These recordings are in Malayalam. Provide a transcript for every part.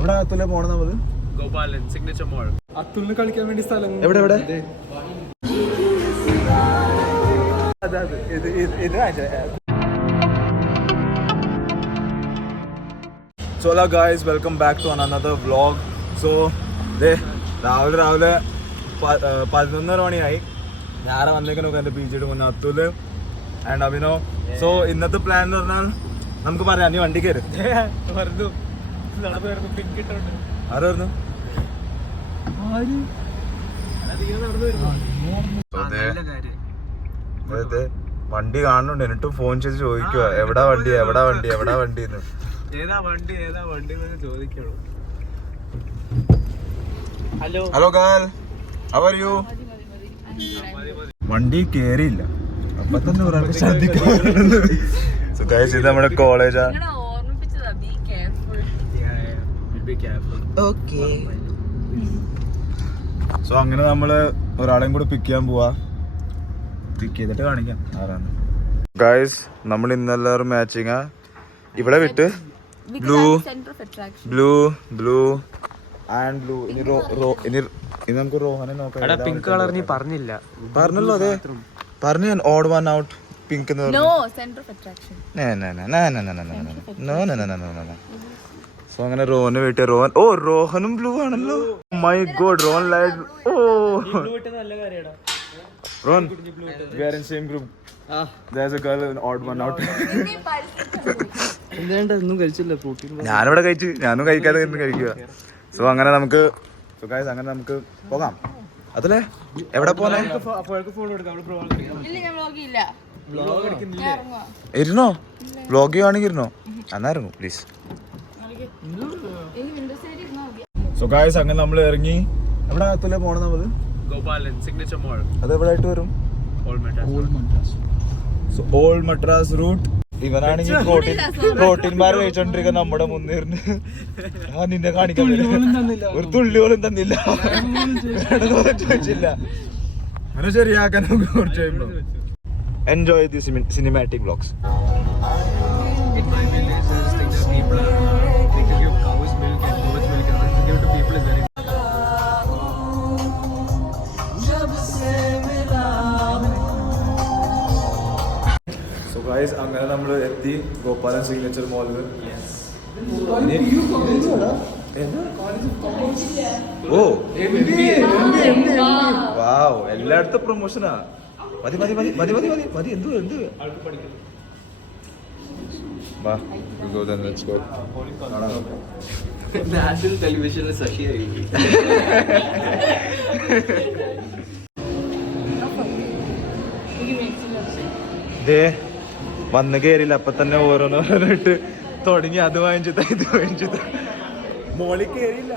എവിടെ അത്തുലെ പോണ നമ്മള്? ഗോപാലൻ സിഗ്നേച്ചർ മോൾ. അത്തുലിന് കളിക്കാൻ വേണ്ടി സ്ഥലം എവിടെ എവിടെ? So hello guys, welcome back to another vlog. So രാവിലെ 11 മണിയായി. ഞാൻ വന്നേക്കണോ എൻ്റെ ബീച്ചിട്ട് മുന്നേ അത്തുല് ആൻഡ് അഭിനോ. സോ ഇന്നത്തെ പ്ലാൻ എന്ന് പറഞ്ഞാൽ നമുക്ക് പറയാം, നീ വണ്ടി കയറി ആരായിരുന്നു? വണ്ടി കാണുന്നുണ്ട്, എന്നിട്ടും ഫോൺ ചെയ്ത് ചോദിക്കുക എവിടാ വണ്ടി എവിടാ വണ്ടി എവിടാ വണ്ടി എന്ന്. ഏതാ വണ്ടി ചോദിക്കുള്ളൂ. Hello gal, how are you? വണ്ടി കേറിയില്ല, അപ്പൊ തന്നെ ഒരാൾക്ക് ശ്രദ്ധിക്കുന്നു. സോ ഗൈസ്, ഇത് നമ്മുടെ കോളേജാ. സോ അങ്ങനെ നമ്മള് ഒരാളെയും കൂടെ പിക്ക് ചെയ്യാൻ പോവാ. പിക്ക് ചെയ്തിട്ട് കാണിക്കാം ആരാണ്. ഗൈസ്, നമ്മൾ ഇന്നെല്ലാവരും മാച്ചിങ്ങാ. ഇവിടെ വിട്ട് ബ്ലൂ ആൻഡ് ബ്ലൂ. ഇനി നമുക്ക് റോഹനെ നോക്കാം. പിങ്ക് കളർ നീ പറഞ്ഞില്ല. പറഞ്ഞല്ലോ, അതെ പറഞ്ഞു ഞാൻ. ഓഡ് വൺ ഔട്ട് പിങ്ക് എന്ന് പറഞ്ഞു. സോ അങ്ങനെ റോഹന് വീട്ടിൽ റോഹനും ബ്ലൂ ആണല്ലോ. My god, Rohan light. Oh Rohan, we are in same group. There's a girl in odd one out. ഞാനിവിടെ കഴിച്ചു, ഞാനും കഴിക്കാതെ കഴിക്കുക. സോ അങ്ങനെ നമുക്ക് പോകാം. അതല്ലേ എവിടെ പോന്നെ? ഇരുന്നോ? വ്ലോഗ് ചെയ്യുവാണെങ്കിൽ ഇരുന്നോ? എന്നായിരുന്നു പ്ലീസ്. സോ ഗായ്സ്, അങ്ങനെ നമ്മൾ ഇറങ്ങി. എവിടെ അത്തുലെ പോണ നമ്മള്? Gopalan signature mall. അത് എവിടെ ആയിട്ട് വരും? So old Madras route. ഇവനാണെങ്കിൽ പ്രോട്ടീൻ ബാർ കഴിച്ചോണ്ടിരിക്കുന്ന നമ്മുടെ മുന്നേറിന് നിന്നെ കാണിക്കാൻ ഒരു തുള്ളി പോലും തന്നില്ല. ചോദിച്ചില്ല, അങ്ങനെ ശരിയാക്കാൻ കുറച്ച് എൻജോയ് ദി സിനിമാറ്റിക് വ്ലോഗ്സ്. അങ്ങനെ നമ്മൾ എത്തി ഗോപാലൻ സിഗ്നേച്ചർ മോളില്. ഓ വാവ്, എല്ലായിടത്തും പ്രൊമോഷനാ. മതി മതി മതി മതി മതി മതി മതി. എന്ത് വാ, let's go. നാഷണൽ ടെലിവിഷനിൽ ശശിയായി. വന്ന് കയറിയില്ല, അപ്പൊ തന്നെ ഓരോന്നിട്ട് തുടങ്ങി. അത് വാങ്ങിച്ചതാ ഇത് വാങ്ങിച്ചത്. മോളിൽ കയറിയില്ല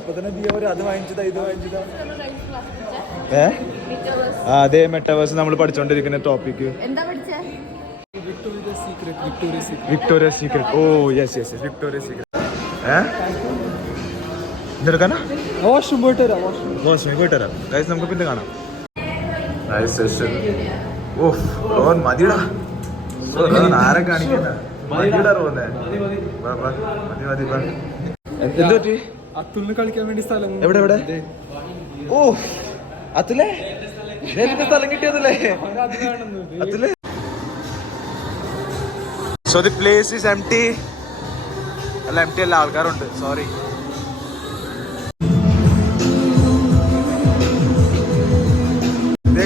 അപ്പൊ തന്നെ ദിയോര് അത് വാങ്ങിച്ചതാ ഇത് വാങ്ങിച്ചതാ. അതെ, മെറ്റാവേഴ്സ് നമ്മൾ പഠിച്ചോണ്ടിരിക്കുന്ന topic Victoria secret. Oh yes yes, Victoria secret. എന്തെടുക്കാനാ? വാഷ്റൂം പോയിട്ട് വരാം. ഗൈസ്, നമുക്ക് പിന്നെ കാണാം. Nice session. ഓഫ് റോഹൻ, മതിടാ. ആരെ കാണിക്കണ്ട, മതിടാ റോഹനെ. മതി. എന്ത് പറ്റി? അത്തുലിന് കളിക്കാൻ വേണ്ടി സ്ഥലം എവിടെ? ഓ അത്തുലേ, സ്ഥലം കിട്ടിയതല്ലേ അത്തുലേ. So the place is empty. അല്ല, എംപ്റ്റി അല്ല, ആൾക്കാരുണ്ട്. സോറി.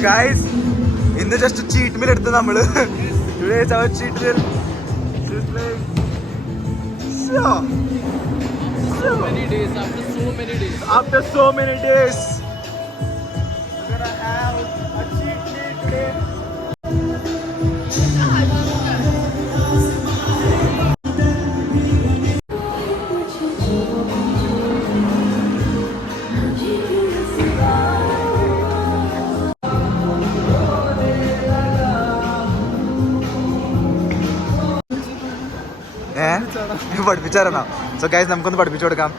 Guys, ഇന്ന് ജസ്റ്റ് ചീറ്റ് മീൽ എടുത്ത് നമ്മള്. Today's our cheat meal. After so many days, we're gonna have a cheat meal today. പഠിപ്പിച്ചായിരുന്നോ? സോ ഗൈസ്, നമുക്കൊന്ന് പഠിപ്പിച്ചു കൊടുക്കാം.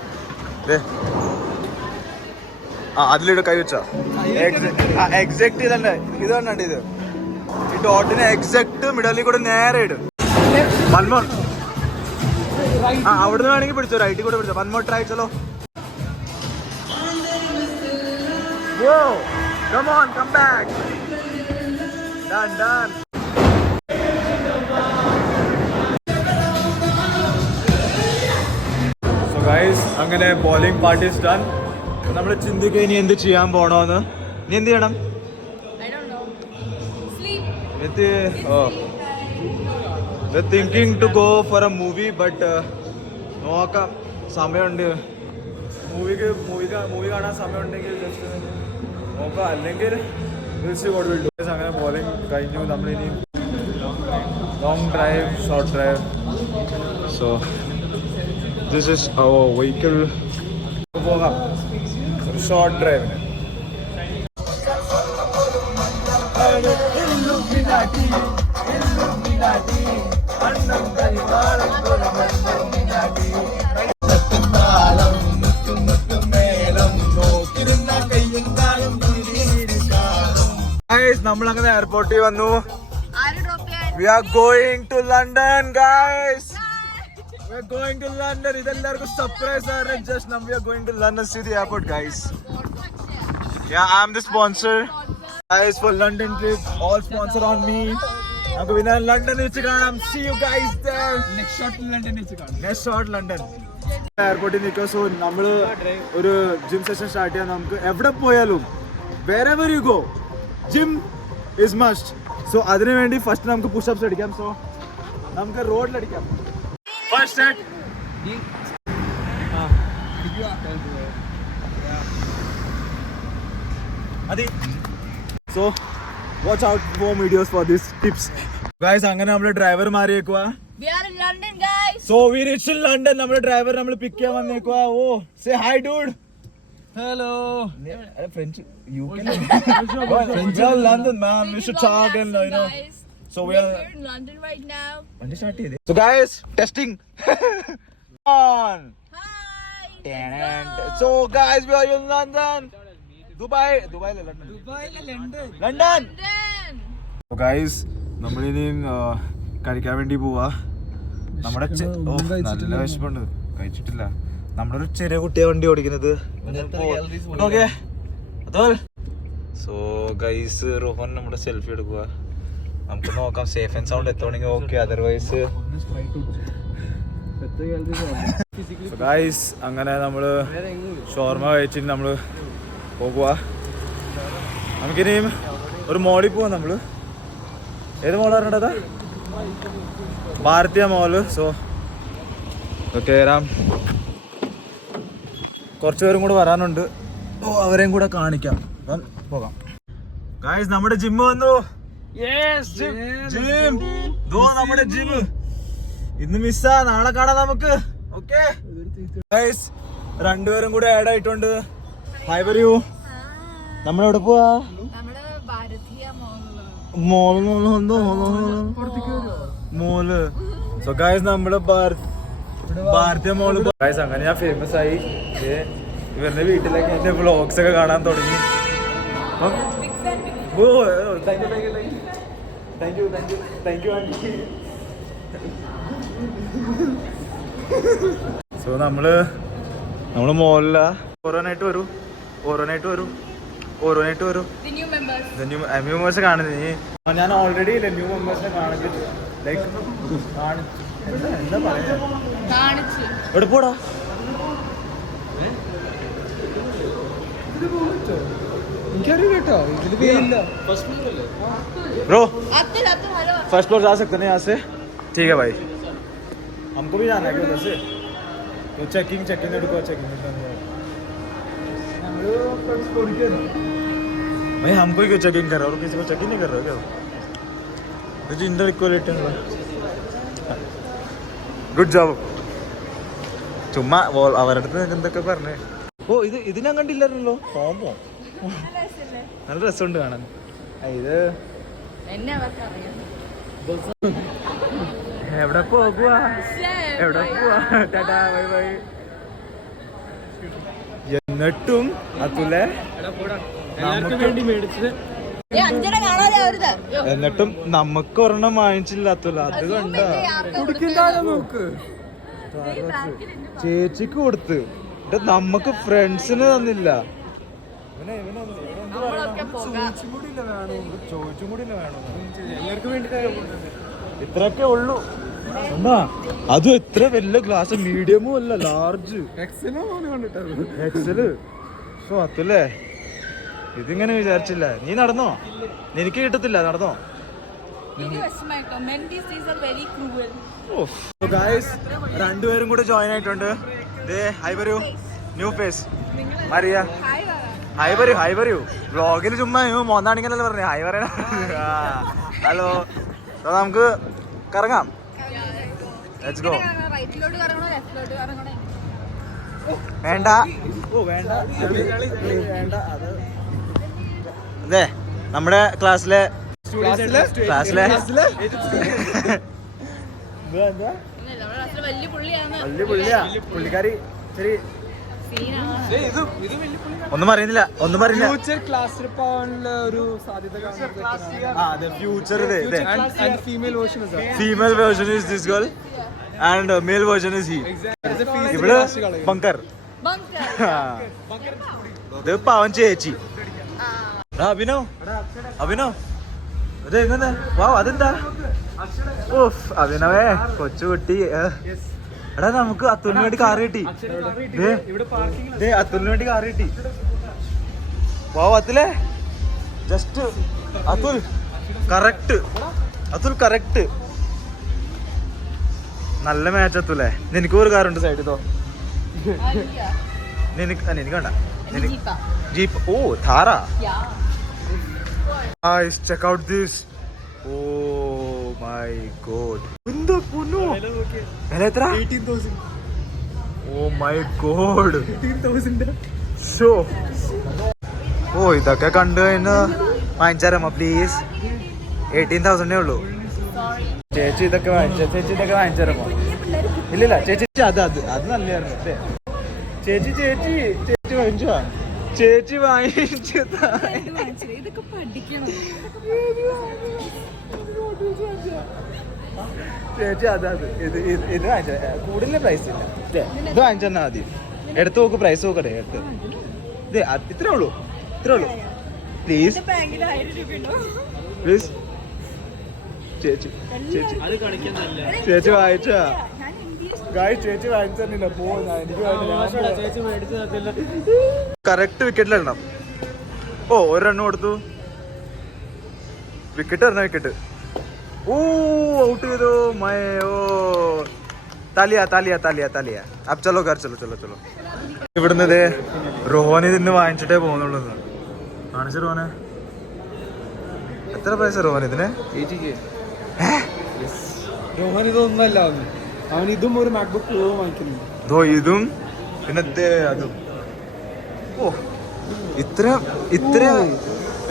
അതിലൂടെ കൈ വെച്ചോ. എക്സാക്ട് തന്നെ ഇത് കണ്ടോ? ഇത് ഈ ഡോട്ടിന് എക്സാക്ട് മിഡലിൽ കൂടെ നേരെ ഇടും. മൽമോൻ അവിടുന്ന് വേണമെങ്കിൽ പിടിച്ചോ, റൈറ്റിൽ കൂടെ പിടിച്ചോ. 1 more try, Chalo. Whoa, come on, come back. Done. So guys, അങ്ങനെ ബോളിംഗ് പാർട്ടി ഇസ് ഡൺ. നമ്മൾ ചിന്തിക്കുക ഇനി എന്ത് ചെയ്യാൻ പോണോന്ന്. നീ എന്ത് ചെയ്യണം? We're thinking to go for a movie, but നോക്കാം, സമയമുണ്ട്. മൂവി കാണാൻ സമയമുണ്ടെങ്കിൽ ജസ്റ്റ് നോക്കാം, അല്ലെങ്കിൽ അങ്ങനെ ബോളിംഗ് കഴിഞ്ഞു. നമ്മളിനി long drive, short drive. So this is our vehicle. പോകാം ഒരു ഷോർട്ട് ഡ്രൈവിന്. നമ്മൾ അങ്ങനെ എയർപോർട്ടിൽ വന്നു. We are going to London, guys. We are going to London. ഇതെല്ലാവർക്കും സർപ്രൈസ് ആണ്. Just now we are going to London to the airport, guys. Yeah, I am the sponsor, guys, for London trip. All sponsor on me. നമുക്ക് പിന്നെ ലണ്ടനിൽ വെച്ച് കാണാം. See you guys there. Next shot London. എയർപോർട്ടിൽ നിൽക്കുക. സോ നമ്മൾ ഒരു ജിം സെഷൻ സ്റ്റാർട്ട് ചെയ്യാൻ. നമുക്ക് എവിടെ പോയാലും wherever you go, gym is must. So അതിനു വേണ്ടി ഫസ്റ്റ് നമുക്ക് പുഷപ്സ് അടിക്കാം. സോ നമുക്ക് റോഡിലടിക്കാം. First set. അതി. So watch out for videos for this tips. Guys അങ്ങനെ നമ്മൾ ഡ്രൈവർ മാറിയേക്കുവാ. We are in London, guys. So we reached in London. നമ്മുടെ ഡ്രൈവർ നമ്മൾ പിക്ക് ചെയ്യാൻ വന്നേക്കുവാ. Oh say hi dude. Hello. French U K French London man. We should talk and you know. So we are here in London right now. വണ്ടി സ്റ്റാർട്ട് ചെയ്തേ. So guys, testing. On. Hi. So guys, we are in London. Dubai London. London. So guys, നമ്മളിനി കഴിക്കാൻ വേണ്ടി പോവാ. നമ്മുടെ നല്ല വിശപ്പുണ്ട്, കഴിച്ചിട്ടില്ല. നമ്മുടെ ഒരു ചെറിയ കുട്ടിയെ വണ്ടി ഓടിക്കുന്നത്. സോ ഗൈസ്, റോഹൻ നമ്മുടെ സെൽഫി എടുക്കുക. നമുക്ക് നോക്കാം സേഫ് ആൻഡ് സൗണ്ട് എത്തോണെങ്കിൽ ഓക്കെ, അതർവൈസ്. ഗൈസ് അങ്ങനെ നമ്മള് ഷോർമ കഴിച്ചിട്ട് നമ്മള് പോകുക. നമുക്കിനിയും ഒരു മോളിൽ പോവാം. നമ്മള് ഏത് മോളാണ്? ഭാരതീയ മോള്. സോ കയറാം. കുറച്ച് പേരും കൂടെ വരാനുണ്ട്. ഓ അവരെയും കൂടെ കാണിക്കാം. അപ്പം പോകാം. ഗൈസ് നമ്മുടെ ജിം വന്നു. ജിം നമ്മുടെ ജിം ഇന്ന് മിസ്സാ, നാളെ കാണാം നമുക്ക്. ഓക്കെ ഗൈസ്, രണ്ടുപേരും കൂടെ ആഡ് ആയിട്ടുണ്ട്. ഹായ് പറയൂ. നമ്മളെവിടെ പോവാ? മോള്. സോ ഗൈസ് നമ്മള് ഭാരതീയ മോള്. ഗൈസ് അങ്ങനെ ഞാൻ ഫേമസ് ആയി. ഇവരുടെ വീട്ടിലേക്ക് എന്റെ വ്ളോഗ്സ് ഒക്കെ കാണാൻ തുടങ്ങി. സോ നമ്മള് മോളില ഓരോന്നായിട്ട് വരൂ. ന്യൂ മെമ്പേഴ്സ് കാണുന്നത്. ഞാൻ ഓൾറെഡി ന്യൂ മെമ്പേഴ്സിനെ കാണിച്ചിട്ട് ലൈക്ക് എന്താ പറയാ, എവിടെ പോടാ. ब्रो फर्स्ट फ्लोर जा सकते हैं यहाँ से? ठीक है भाई, हमको भी जाना है क्या उधर से? तो चेकिंग रुको, चेकिंग भाई हमको ही क्यों चेकिंग कर रहे हो? किसी को चेकिंग नहीं कर रहे हो क्या? तो जेंडर इक्वालिटी है. Good job. ചുമ്മാ അവരുടെ അടുത്ത് എന്തൊക്കെ പറഞ്ഞേ. ഓ ഇത് ഞാൻ കണ്ടില്ലായിരുന്നല്ലോ. ഹോമോ നല്ല രസമുണ്ട് കാണാൻ. ഇത് എവിടെ പോകുക? Tata bye bye. എന്നിട്ടും അതുലെ എന്നിട്ടും നമുക്ക് ഒരെണ്ണം വാങ്ങിച്ചില്ല. അതുല അത് കണ്ട ചേച്ചിക്ക് കൊടുത്ത് നമ്മക്ക് ഫ്രണ്ട്സിന് തന്നില്ല. നമ്മളൊക്കെ പോകാം. ചോദിച്ചും കൂടി വേണം. എല്ലാവർക്കും വേണ്ടിയിട്ടാണ് ഇത്രയൊക്കെ ഉള്ളൂ എന്നാ അതും എത്ര വലിയ ഗ്ലാസ്, മീഡിയമും അല്ല ലാർജ് എക്സലോ കണ്ടിട്ടാണ്. എക്സല്. സോ അതല്ലേ ഇതിങ്ങനെ വിചാരിച്ചില്ല. നീ നടന്നോ? എനിക്ക് കിട്ടത്തില്ല. നടന്നോ? എനിക്ക് വിഷമായിട്ടോ. Men these days are very cruel. രണ്ടുപേരും കൂടെ ജോയിൻ ആയിട്ടുണ്ട്. ഹൈ പറയൂ. New face Mariya. ഹായ് പറ. ഹൈ പറയൂ. ഹൈ പറയൂ. വ്ളോഗിൽ ചുമ്മാ മോന്നാണിക്കല്ലേ പറഞ്ഞേ ഹൈ പറയണ. ഹലോ, നമുക്ക് കറങ്ങാം. Let's go. റൈറ്റിലോട്ട് കറങ്ങണോ ലെഫ്റ്റിലോട്ട് കറങ്ങണോ? വേണ്ട. ഓ വേണ്ട വേണ്ട. അതെ നമ്മുടെ ക്ലാസ്സിലെ ഇല്ല, നമ്മുടെ ക്ലാസ്സിൽ വലിയ പുള്ളിയാണ്. വലിയ പുള്ളിയാ പുള്ളിക്കാരി. ശരി, സീനാണ്. ഒന്നും പറയുന്നില്ല. ഒന്നും പറയുന്നില്ല. ഫ്യൂച്ചർ ക്ലാസ്സിൽ പോകാനുള്ള ഒരു സാധ്യത future female version female version is this girl and mail version is he. ഇവിടെ ബങ്കർ. ഇത് പാവൻ ചേച്ചി. അഭിനവ്, അഭിനവ് അതെങ്ങനെ? വാ, അതെന്താ? ഓഫ്, അഭിനവേ കൊച്ചുകുട്ടി. എടാ നമുക്ക് അത്തുലിന് വേണ്ടി കാറ് കിട്ടി. അത്തുലിന് വേണ്ടി കാറ് കിട്ടി. വാവ് അത്തുലേ, just Athul correct. Athul correct. നല്ല മാച്ച് അത്തുലേ. നിനക്കും ഒരു കാറുണ്ട് സൈഡിൽ തോ. നിനക്ക് വേണ്ട. ജീപ്പ്. ഓ ഥാറ. Guys, check out this. Oh my god. എന്താ പൊന്നോ? വില എത്ര? 18,000. Oh my god. 18,000. ഷോ. ഓ ഇതൊക്കെ കണ്ടു കഴിഞ്ഞാ വാങ്ങിച്ചാരമ്മ പ്ലീസ്. 18,000 ഉള്ളൂ. ചേച്ചി ഇതൊക്കെ വാങ്ങിച്ചാരമ്മ. ഇല്ലില്ല ചേച്ചി അത് നല്ലായിരുന്നു. ചേച്ചി ചേച്ചി ചേച്ചി വാങ്ങിച്ചോ? ചേച്ചി വാങ്ങിച്ചു. ഇതൊക്കെ പഠിക്കണം. ചേച്ചി ഇത് വാങ്ങിച്ച കൂടുതൽ പ്രൈസ് ഇല്ല. ഇത് വാങ്ങിച്ചെന്നാ മതി. എടുത്ത് നോക്ക്, പ്രൈസ് നോക്കട്ടെ. എടുത്ത് ഇത്രേ ഉള്ളൂ. പ്ലീസ് ബാങ്കിൽ 1000 രൂപയുണ്ടോ? പ്ലീസ്. ചേച്ചി വാങ്ങിച്ചാ ചേച്ചി വാങ്ങിച്ചില്ല. കറക്റ്റ് വിക്കറ്റിലിടണം. ഓ ഒരെണ്ണം കൊടുത്തു. വിക്കറ്റ് പറഞ്ഞ വിക്കറ്റ്. ഓ ഔട്ട് ചെയ്തു. മയോ താലിയ. അബ് ചലോ കർ ചലോ. ഇവിടുന്ന് റോഹൻ ഇതിന്ന് വാങ്ങിച്ചിട്ടേ പോകുന്നുള്ളൂ. കാണിച്ചു റോഹനെ. എത്ര പൈസ റോഹൻ ഇതിന്? രോഹൻ ഇതൊന്നല്ല, അവൻ ഇതും ഒരു മാക്ബുക്ക് പ്രോ വാങ്ങിക്കുന്നു. ഇതും പിന്നെ അതും. ഓ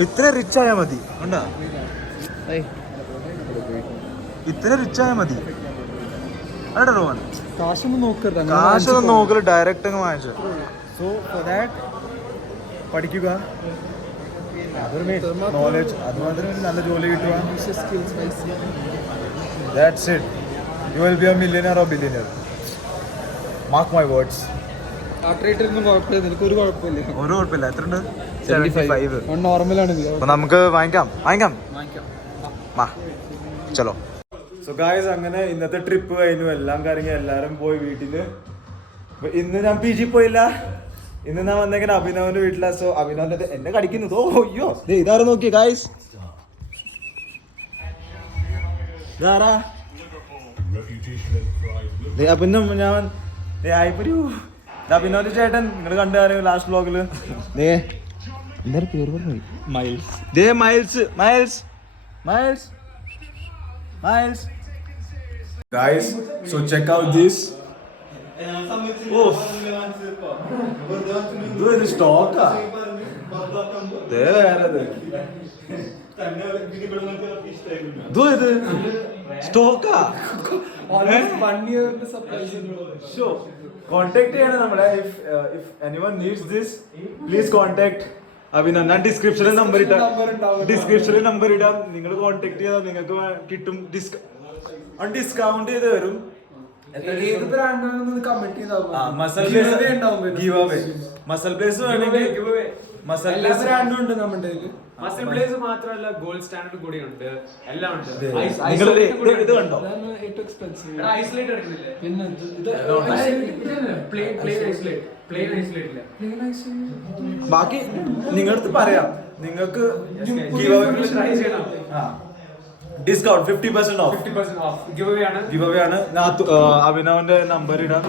ഇത്ര റിച്ച് ആയാ മതി. കണ്ടാ, ഇത്ര റിച്ച് ആയാ മതി. അതെ റോഹൻ, കാശൊന്നും നോക്കരുത്. കാശൊന്നും നോക്കല്, ഡയറക്റ്റ് അങ്ങ് വാങ്ങിച്ചു. സോ ഫോർ ദാറ്റ് പഠിക്കുക, നോളജ്, അതുമാത്രം നല്ല ജോലി കിട്ടുക. That's it. You will be a millionaire or billionaire. Mark my words. ആർട്ടറേറ്റൊന്നും കുഴപ്പമില്ല, നിനക്കൊരു കുഴപ്പമില്ല. ഒരു കുഴപ്പമില്ല. എത്ര ഉണ്ട്? 75. നോർമലാണ്. അപ്പൊ നമുക്ക് വാങ്ങിക്കാം. ചലോ. സോ ഗായ്സ്, അങ്ങനെ ഇന്നത്തെ ട്രിപ്പ് കഴിഞ്ഞു. എല്ലാം കറങ്ങി, എല്ലാരും പോയി വീട്ടില്. ഇന്ന് ഞാൻ PG പോയില്ല. ഇന്ന് ഞാൻ വന്നേക്കാൻ അഭിനവന്റെ വീട്ടിലാ. സോ അഭിനവന്റെ എന്നെ കടിക്കുന്നു. അയ്യോ ഇതാരും നോക്കി ഗായ്സ്. ഇതാരാ? അഭിനവ് ഞാൻ അഭിനവന്റെ ചേട്ടൻ. നിങ്ങൾ കണ്ടായിരുന്നു ലാസ്റ്റ് വ്ലോഗില്. എന്താ പേര് പറഞ്ഞു? Miles. Guys, so check out this. ഇത് സ്റ്റോക്കാ. ഇത് സ്റ്റോക്കാ. കോണ്ടാക്ട് ചെയ്യണം നമ്മളെ. If anyone needs this, please contact Abhinav. ഞാൻ ഡിസ്ക്രിപ്ഷനിൽ നമ്പർ ഇടാം. നിങ്ങൾ കോണ്ടാക്ട് ചെയ്താൽ നിങ്ങൾക്ക് കിട്ടും. ഡിസ്കൗണ്ട് ചെയ്ത് വരും. ഏത് ബ്രാൻഡാണെന്ന് കമന്റ് മസൽ ചെയ്താൽ ഗീവ് അവേ മസൽ ബ്ലേസ് വേണമെങ്കിൽ മസൽ എല്ലാ ബ്രാൻഡും ഉണ്ട് നമ്മുടെ കയ്യില്. മസിൽ ബ്ലേസ് മാത്രമല്ല ഗോൾഡ് സ്റ്റാൻഡേർഡ് കൂടി ഉണ്ട്, എല്ലാം ഉണ്ട്. നിങ്ങൾ ഇത് കണ്ടോ? അതാണ് ഏറ്റവും എക്സ്പെൻസീവ്. ഐസൊലേറ്റ് എടുക്കുന്നില്ലേ? പിന്നെ പ്ലെയിൻ ഐസൊലേറ്റ് ഇല്ല. ബാക്കി നിങ്ങളടുത്ത് പറയാം, നിങ്ങൾക്ക് ട്രൈ ചെയ്യണം. Discount 50% of 50% of give away ആണ്. ഗിവ് അവേ ആണ്. അഭിനവന്റെ നമ്പർ ഇടാം.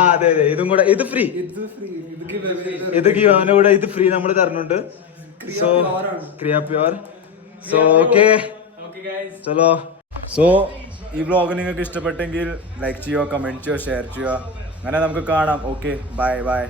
അതെ ഇതും കൂടെ ഇത് ഫ്രീ. ഇത് ഫ്രീ. ഇത് ഗിവ് അവന്റെ കൂടെ ഇത് ഫ്രീ നമ്മൾ തരുന്നുണ്ട്. So Kriya pure. So okay ചലോ. സോ ഈ വ്ളോഗ് നിങ്ങൾക്ക് ഇഷ്ടപ്പെട്ടെങ്കിൽ ലൈക്ക് ചെയ്യുക, കമന്റ് ചെയ്യുക, ഷെയർ ചെയ്യുക. അങ്ങനെ നമുക്ക് കാണാം. Okay bye bye.